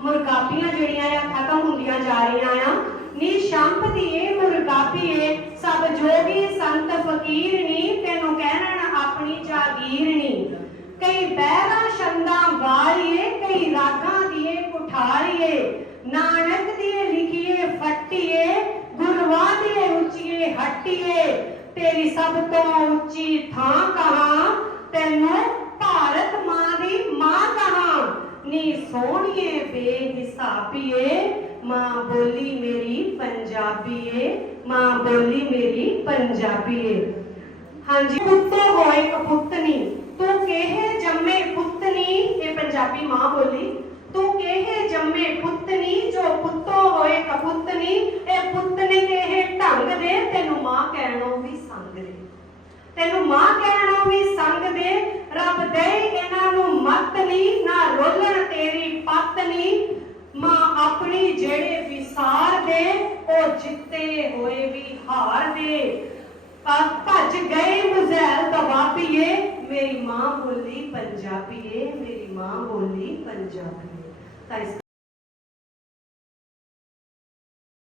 ਮੁਰਗਾਪੀਆਂ ਜਿਹੜੀਆਂ ਆ, ਖਤਮ ਹੁੰਦੀਆਂ ਜਾ ਰਹੀਆਂ ਆ। ਨੀ ਸ਼ੰਪ ਦੀਏ ਮੁਰਗਾਪੀਏ, ਸਭ ਜੋਗੀ ਸੰਤ ਫਕੀਰ ਨੀ ਤੈਨੂੰ ਕਹਿਣਨ ਆਪਣੀ ਜਾਗੀਰ ਨੀ ਕਈ ਬਹਿਰਾ ਸ਼ੰਦਾਂ ਵਾਲੀਏ, ਕਈ ਰਾਗਾਂ ਦੀਏ ਕੁਠਾਰੀਏ ਨਾਨਕ ਦੀਏ ਲਿਖੀਏ, ਫੱਟੀਏ ਗੁਰਵਾ ਦੀਏ ਉੱਚੀਏ, ਹੱਟੀਏ। ਤੇਰੀ ਸਭ ਤੋਂ ਉੱਚੀ ਥਾਂ ਕਹਾ ਨੀ ਸੋਹਣੀਏ ਬੇਹਿਸਾਬੀਏ ਮਾਂ ਬੋਲੀ ਮੇਰੀ ਪੰਜਾਬੀਏ, ਮਾਂ ਬੋਲੀ ਮੇਰੀ ਪੰਜਾਬੀਏ। ਹਾਂਜੀ ਪੁੱਤੋ ਹੋਏ ਕਪੁੱਤਨੀ ਤੂੰ ਕਿਹੇ ਜੰਮੇ ਪੁੱਤਨੀ? ਇਹ ਪੰਜਾਬੀ ਮਾਂ ਬੋਲੀ। ਤੂੰ ਕਿਹੇ ਜੰਮੇ ਪੁੱਤਨੀ, ਜੋ ਪੁੱਤੋ ਹੋਏ ਕਪੁੱਤਨੀ ਇਹ ਪੁੱਤਨੀ ਦੇ ਇਹ ਢੰਗ ਦੇ? ਤੈਨੂੰ ਮਾਂ ਕਹਿਣੋਂ ਵੀ ਸੰਗ ਦੇ। ਤੈਨੂੰ ਮਾਂ ਕਹਿਣੋਂ ਵੀ ਸੰਗ ਦੇ ਇਹਨਾਂ ਨੂੰ ਮੱਤ ਨੀ ਨਾ ਰੋਲਣ ਤੇਰੀ ਪੱਤ ਨੀ ਮਾਂ ਆਪਣੀ ਜਿਹੜੇ ਵਿਸਾਰ ਦੇ ਉਹ ਜਿੱਤੇ ਹੋਏ ਵੀ ਹਾਰ ਦੇ ਭ- ਭੱਜ ਗਏ ਮੁਜ਼ੈਲ ਤਵਾਬੀਏ ਮੇਰੀ ਮਾਂ ਬੋਲੀ ਪੰਜਾਬੀਏ ਮੇਰੀ ਮਾਂ ਬੋਲੀ ਪੰਜਾਬੀਏ ਤਾਂ ਇਸ